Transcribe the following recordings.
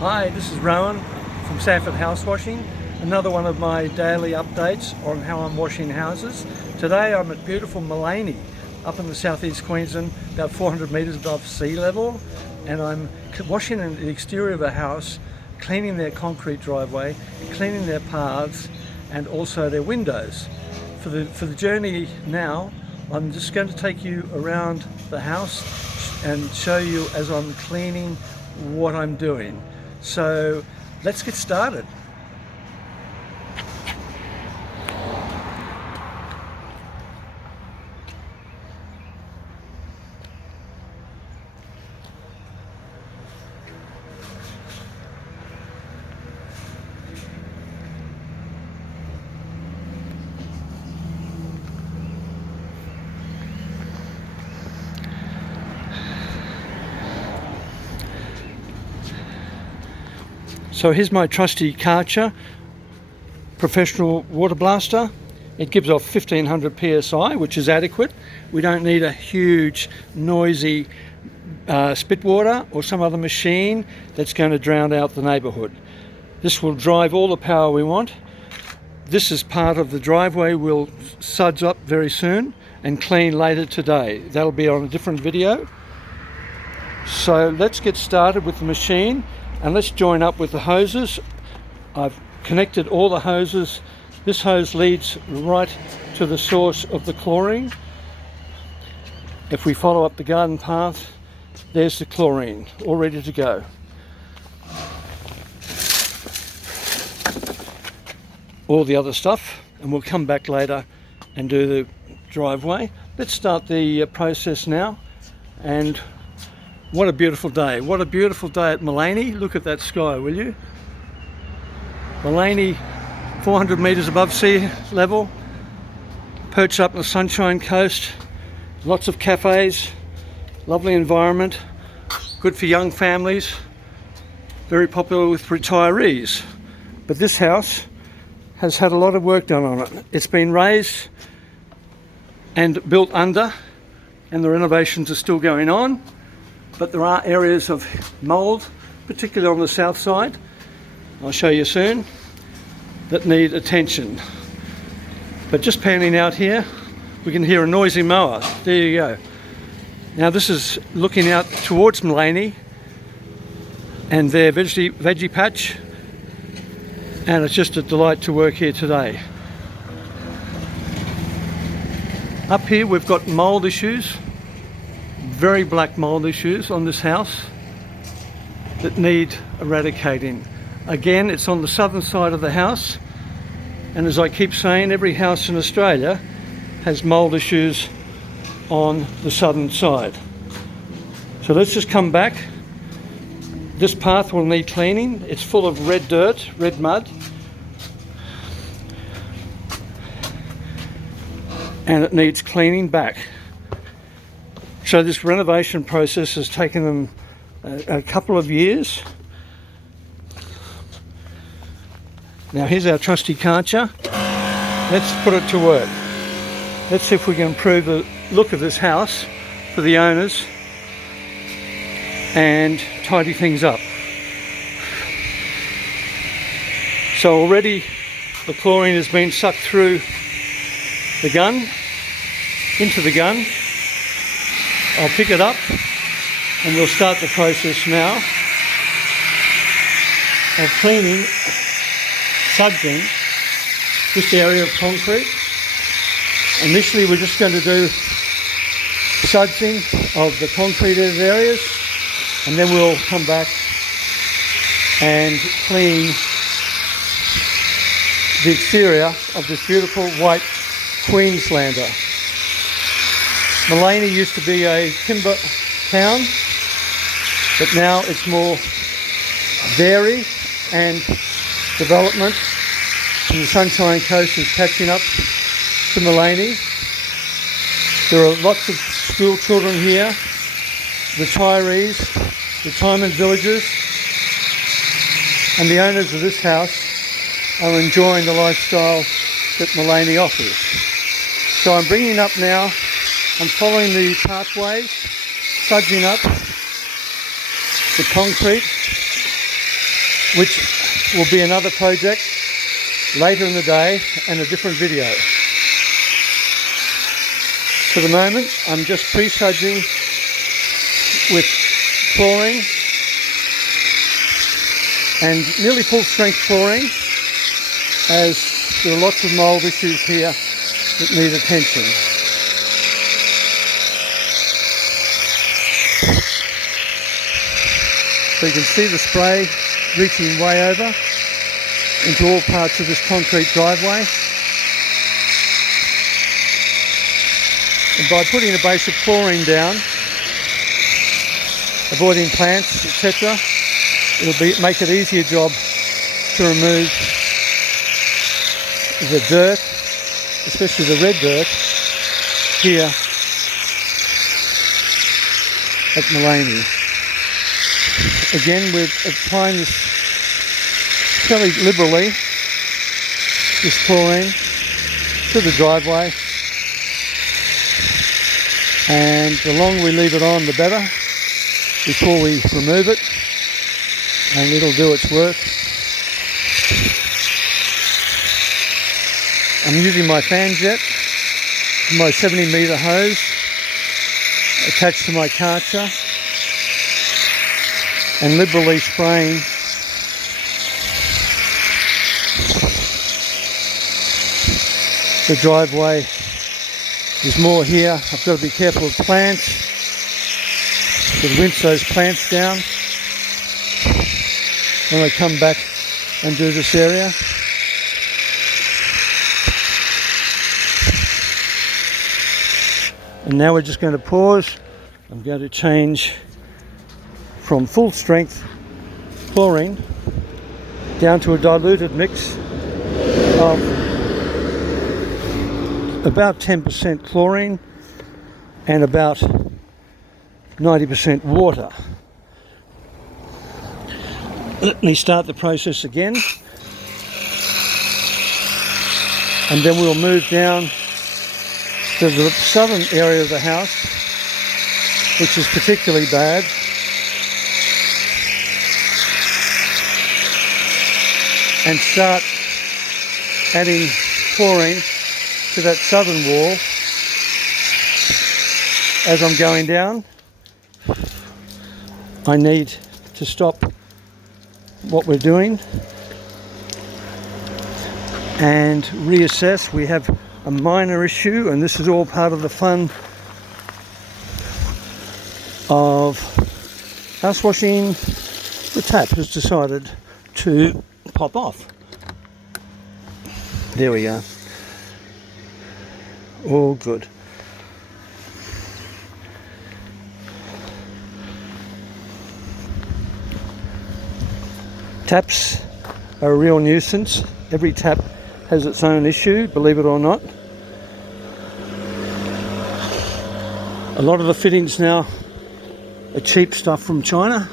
Hi, this is Rowan from Samford Housewashing, another one of my daily updates on how I'm washing houses. Today I'm at beautiful Maleny up in the southeast Queensland, about 400 metres above sea level, and I'm washing in the exterior of a house, cleaning their concrete driveway, cleaning their paths and also their windows. For the journey now, I'm just going to take you around the house and show you as I'm cleaning what I'm doing. So let's get started. So here's my trusty Karcher professional water blaster. It gives off 1500 psi, which is adequate. We don't need a huge noisy spit water or some other machine that's going to drown out the neighbourhood. This will drive all the power we want. This is part of the driveway we'll suds up very soon and clean later today. That'll be on a different video. So let's get started with the machine. And let's join up with the hoses. I've connected all the hoses. This hose leads right to the source of the chlorine. If we follow up the garden path, there's the chlorine all ready to go. All the other stuff, and we'll come back later and do the driveway. Let's start the process now. And what a beautiful day. What a beautiful day at Maleny. Look at that sky, will you? Maleny, 400 metres above sea level, perched up on the Sunshine Coast, lots of cafes, lovely environment, good for young families, very popular with retirees. But this house has had a lot of work done on it. It's been raised and built under, and the renovations are still going on. But there are areas of mould, particularly on the south side, I'll show you soon, that need attention. But just panning out here, we can hear a noisy mower. There you go. Now this is looking out towards Maleny and their veggie patch, and it's just a delight to work here today. Up here we've got mould issues. Very black mould issues on this house that need eradicating. Again, it's on the southern side of the house, and as I keep saying, every house in Australia has mould issues on the southern side. So let's just come back. This path will need cleaning. It's full of red dirt, red mud, and it needs cleaning back. So this renovation process has taken them a couple of years. Now here's our trusty Karcher. Let's put it to work. Let's see if we can improve the look of this house for the owners and tidy things up. So already the chlorine has been sucked through the gun, into the gun. I'll pick it up and we'll start the process now of cleaning, sudsing this area of concrete. Initially we're just going to do sudsing of the concreted areas, and then we'll come back and clean the exterior of this beautiful white Queenslander. Maleny used to be a timber town, but now it's more dairy and development. And the Sunshine Coast is catching up to Maleny. There are lots of school children here, retirees, retirement villages, and the owners of this house are enjoying the lifestyle that Maleny offers. So I'm bringing up now, I'm following the pathways, sudsing up the concrete which will be another project later in the day and a different video. For the moment, I'm just pre-sudsing with chlorine and nearly full strength chlorine, as there are lots of mould issues here that need attention. So you can see the spray reaching way over into all parts of this concrete driveway. And by putting a base of chlorine down, avoiding plants, etc., it'll make it easier job to remove the dirt, especially the red dirt, here at Maleny. Again, we're applying this fairly liberally, this chlorine, to the driveway, and the longer we leave it on, the better, before we remove it, and it'll do its work. I'm using my fan jet, my 70-metre hose attached to my karcher, and liberally spraying the driveway. There's more here. I've got to be careful of plants. I've got to rinse those plants down when I come back and do this area. And now we're just going to pause. I'm going to change from full strength chlorine down to a diluted mix of about 10% chlorine and about 90% water. Let me start the process again, and then we'll move down to the southern area of the house, which is particularly bad. And start adding chlorine to that southern wall as I'm going down. I need to stop what we're doing and reassess. We have a minor issue, and this is all part of the fun of house washing. The tap has decided to pop off. There we go. All good. Taps are a real nuisance. Every tap has its own issue, believe it or not. A lot of the fittings now are cheap stuff from China.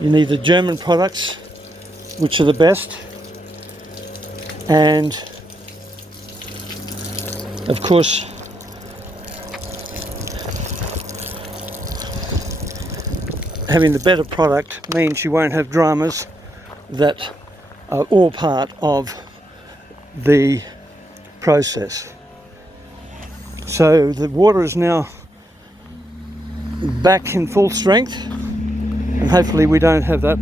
You need the German products, which are the best, and of course having the better product means you won't have dramas that are all part of the process. So the water is now back in full strength, and hopefully we don't have that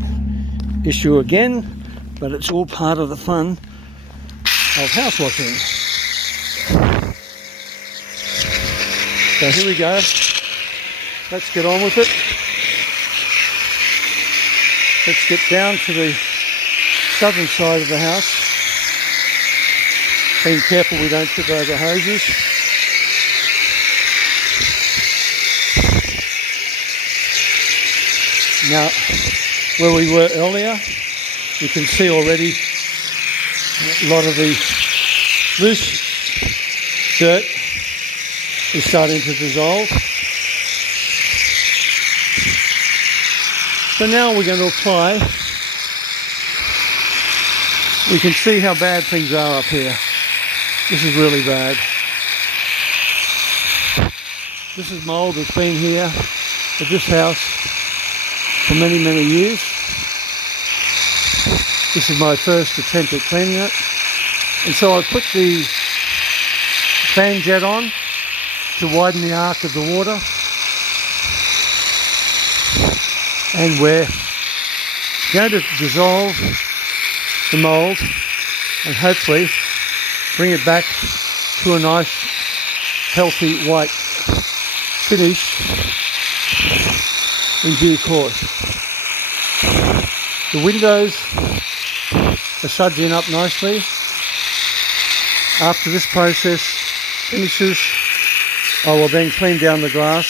issue again, but it's all part of the fun of house washing. So here we go. Let's get on with it. Let's get down to the southern side of the house. Being careful we don't trip over hoses. Now, where we were earlier, you can see already a lot of the loose dirt is starting to dissolve. So now we're going to apply. We can see how bad things are up here. This is really bad. This is mould that's been here at this house for many, many years. This is my first attempt at cleaning it. And so I put the fan jet on to widen the arc of the water. And we're going to dissolve the mould and hopefully bring it back to a nice, healthy white finish in due course. The windows are sudsing up nicely. After this process finishes, I will then clean down the glass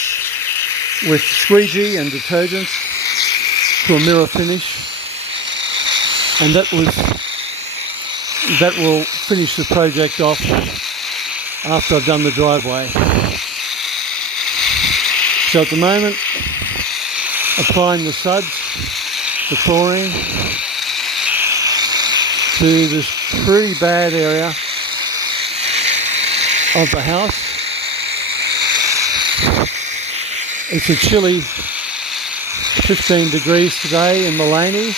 with squeegee and detergent to a mirror finish, and that will finish the project off after I've done the driveway. So at the moment, applying the suds, the chlorine, to this pretty bad area of the house. It's a chilly 15 degrees today in Maleny,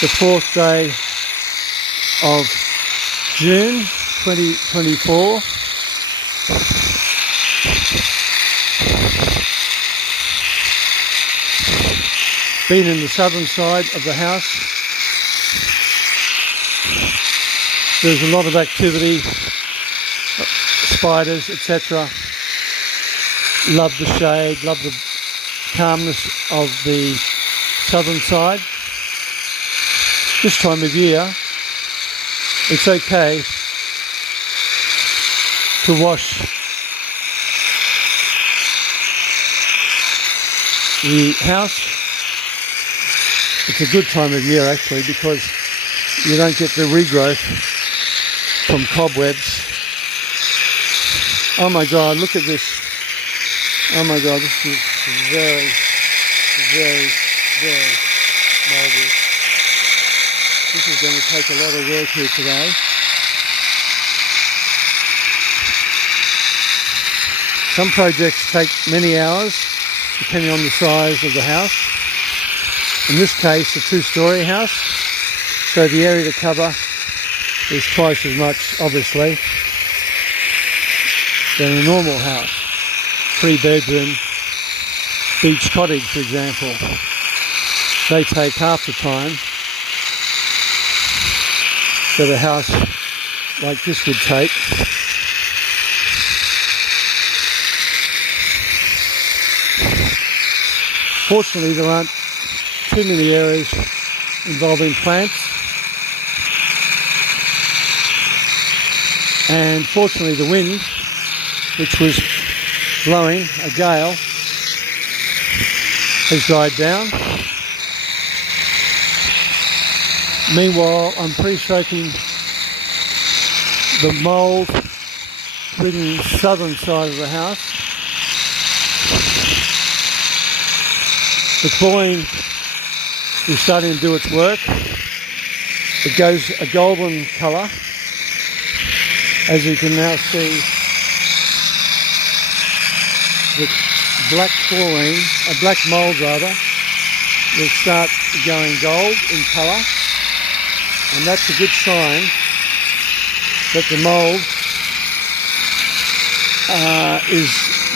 the 4th day of June 2024. Been in the southern side of the house. There's a lot of activity, spiders, etc. Love the shade, love the calmness of the southern side. This time of year, it's okay to wash the house. It's a good time of year actually, because you don't get the regrowth from cobwebs. Oh my God, look at this. Oh my God, this is very, very, very mouldy. This is going to take a lot of work here today. Some projects take many hours, depending on the size of the house. In this case, a 2-story house, so the area to cover is twice as much, obviously, than a normal house. 3-bedroom beach cottage, for example. They take half the time that a house like this would take. Fortunately, there aren't too many areas involving plants, and fortunately the wind, which was blowing a gale, has died down. Meanwhile, I'm pre-soaking the mould ridden southern side of the house. The chlorine is starting to do its work. It goes a golden colour, as you can now see. The black chlorine, black mould rather, will start going gold in colour, and that's a good sign that the mould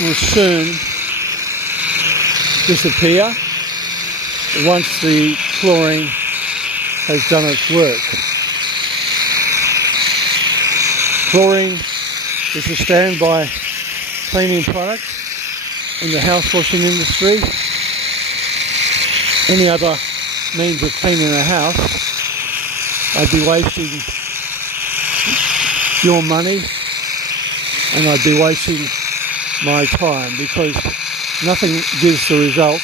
will soon disappear once the chlorine has done its work. Chlorine is a standby cleaning product in the house washing industry. Any other means of cleaning a house, I'd be wasting your money and I'd be wasting my time, because nothing gives the result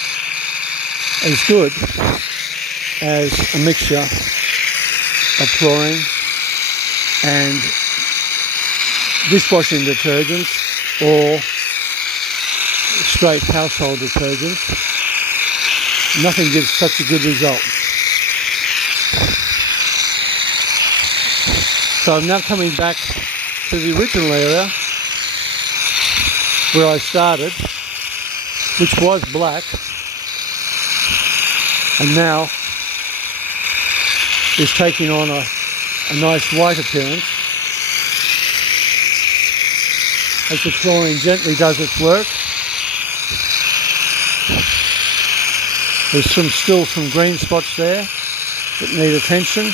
as good as a mixture of chlorine and dishwashing detergent or straight household detergent. Nothing gives such a good result. So I'm now coming back to the original area where I started, which was black, and now is taking on a nice white appearance as the chlorine gently does its work. There's still some green spots there that need attention.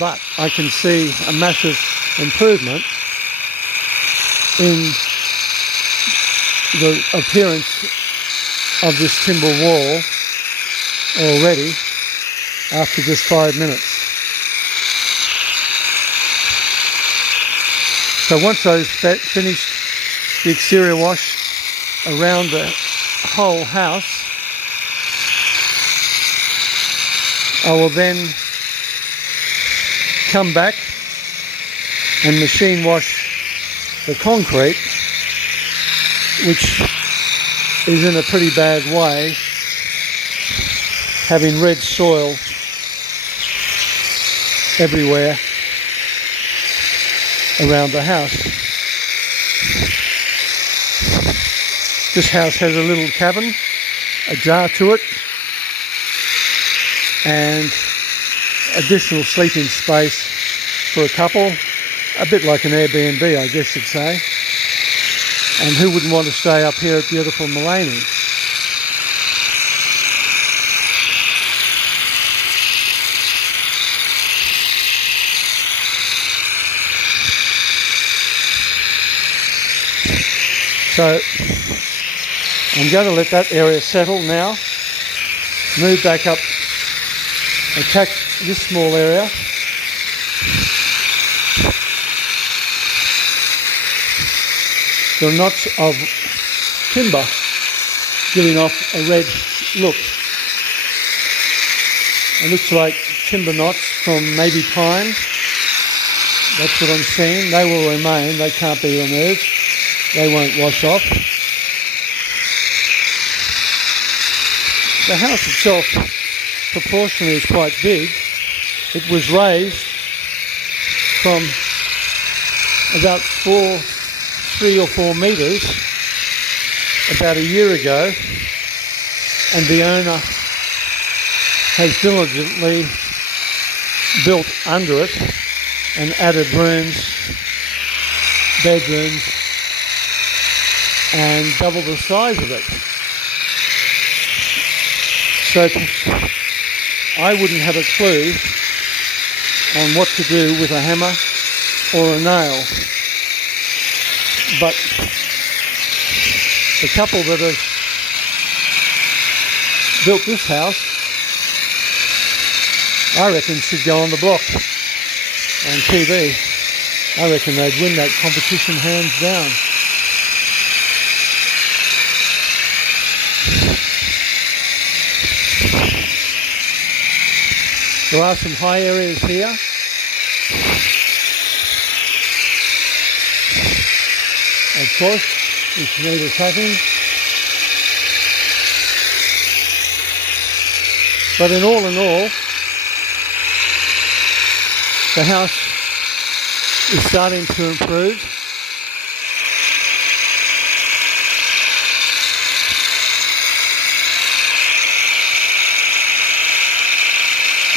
But I can see a massive improvement in the appearance of this timber wall already after just 5 minutes. So once I've finished the exterior wash around the whole house, I will then come back and machine wash the concrete, which is in a pretty bad way, having red soil everywhere around the house. This house has a little cabin, a jar to it, and additional sleeping space for a couple, a bit like an Airbnb, I guess you'd say. And who wouldn't want to stay up here at beautiful Maleny? So I'm going to let that area settle now, move back up, attack this small area. There are knots of timber giving off a red look. It looks like timber knots from maybe pine. That's what I'm seeing. They will remain, they can't be removed. They won't wash off. The house itself proportionally is quite big. It was raised from about 3 or 4 metres about a year ago, and the owner has diligently built under it and added rooms, bedrooms, and doubled the size of it. So I wouldn't have a clue on what to do with a hammer or a nail. But the couple that have built this house, I reckon, should go on the block on TV. I reckon they'd win that competition hands down. There are some high areas here. Of course, which need attacking. But in all, the house is starting to improve.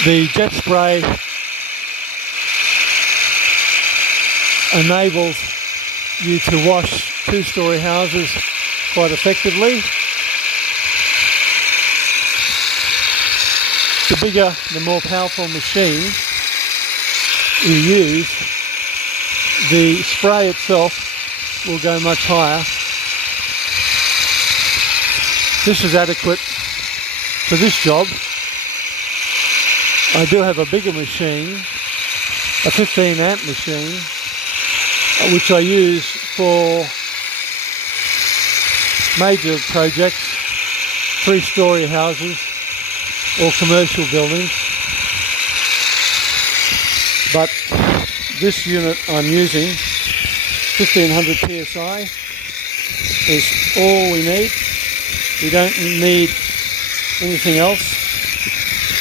The jet spray enables you to wash 2-storey houses quite effectively. The bigger, the more powerful machine you use, the spray itself will go much higher. This is adequate for this job. I do have a bigger machine, a 15 amp machine, which I use for major projects, 3-storey houses or commercial buildings. But this unit I'm using, 1500 psi, is all we need. We don't need anything else.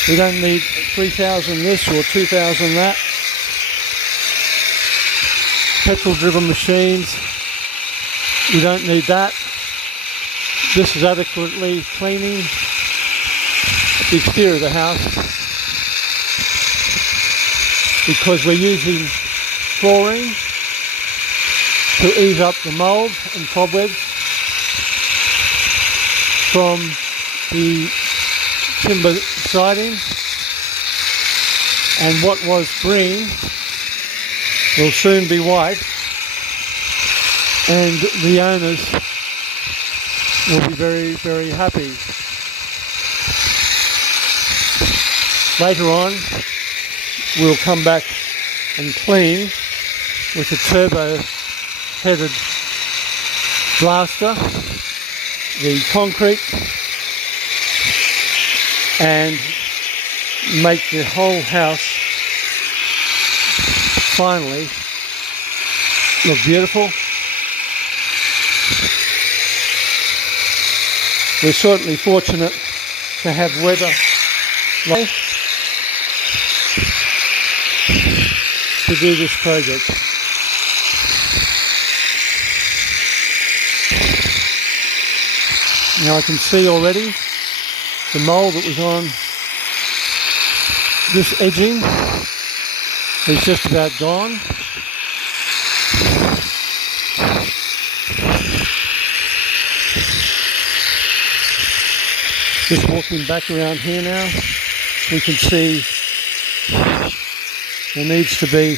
We don't need 3000 this or 2000 that. Petrol driven machines, we don't need that. This is adequately cleaning the exterior of the house because we're using flooring to ease up the mould and cobwebs from the timber siding, and what was green will soon be white, and the owners will be very, very happy. Later on, we'll come back and clean with a turbo-headed blaster the concrete and make the whole house finally look beautiful. We're certainly fortunate to have weather like to do this project. Now I can see already the mould that was on this edging is just about gone. Just walking back around here now, we can see there needs to be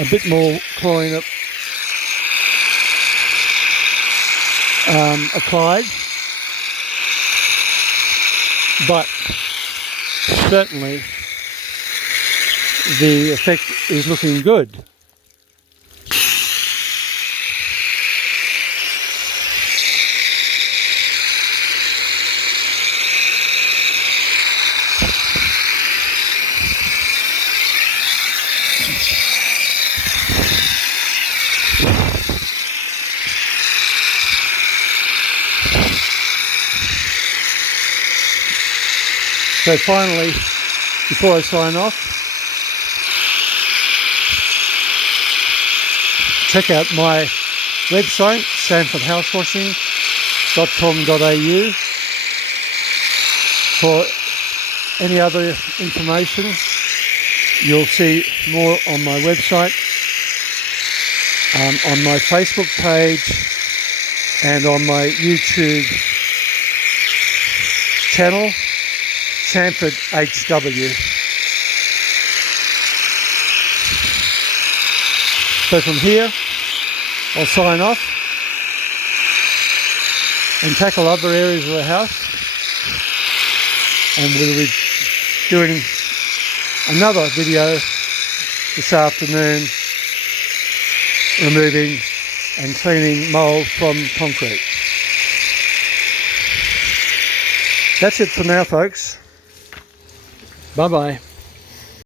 a bit more chlorine applied, but certainly the effect is looking good. So finally, before I sign off, check out my website, samfordhousewashing.com.au, for any other information. You'll see more on my website, on my Facebook page, and on my YouTube channel, Samford HW. So from here, I'll sign off and tackle other areas of the house, and we'll be doing another video this afternoon, removing and cleaning mould from concrete. That's it for now, folks. Bye-bye.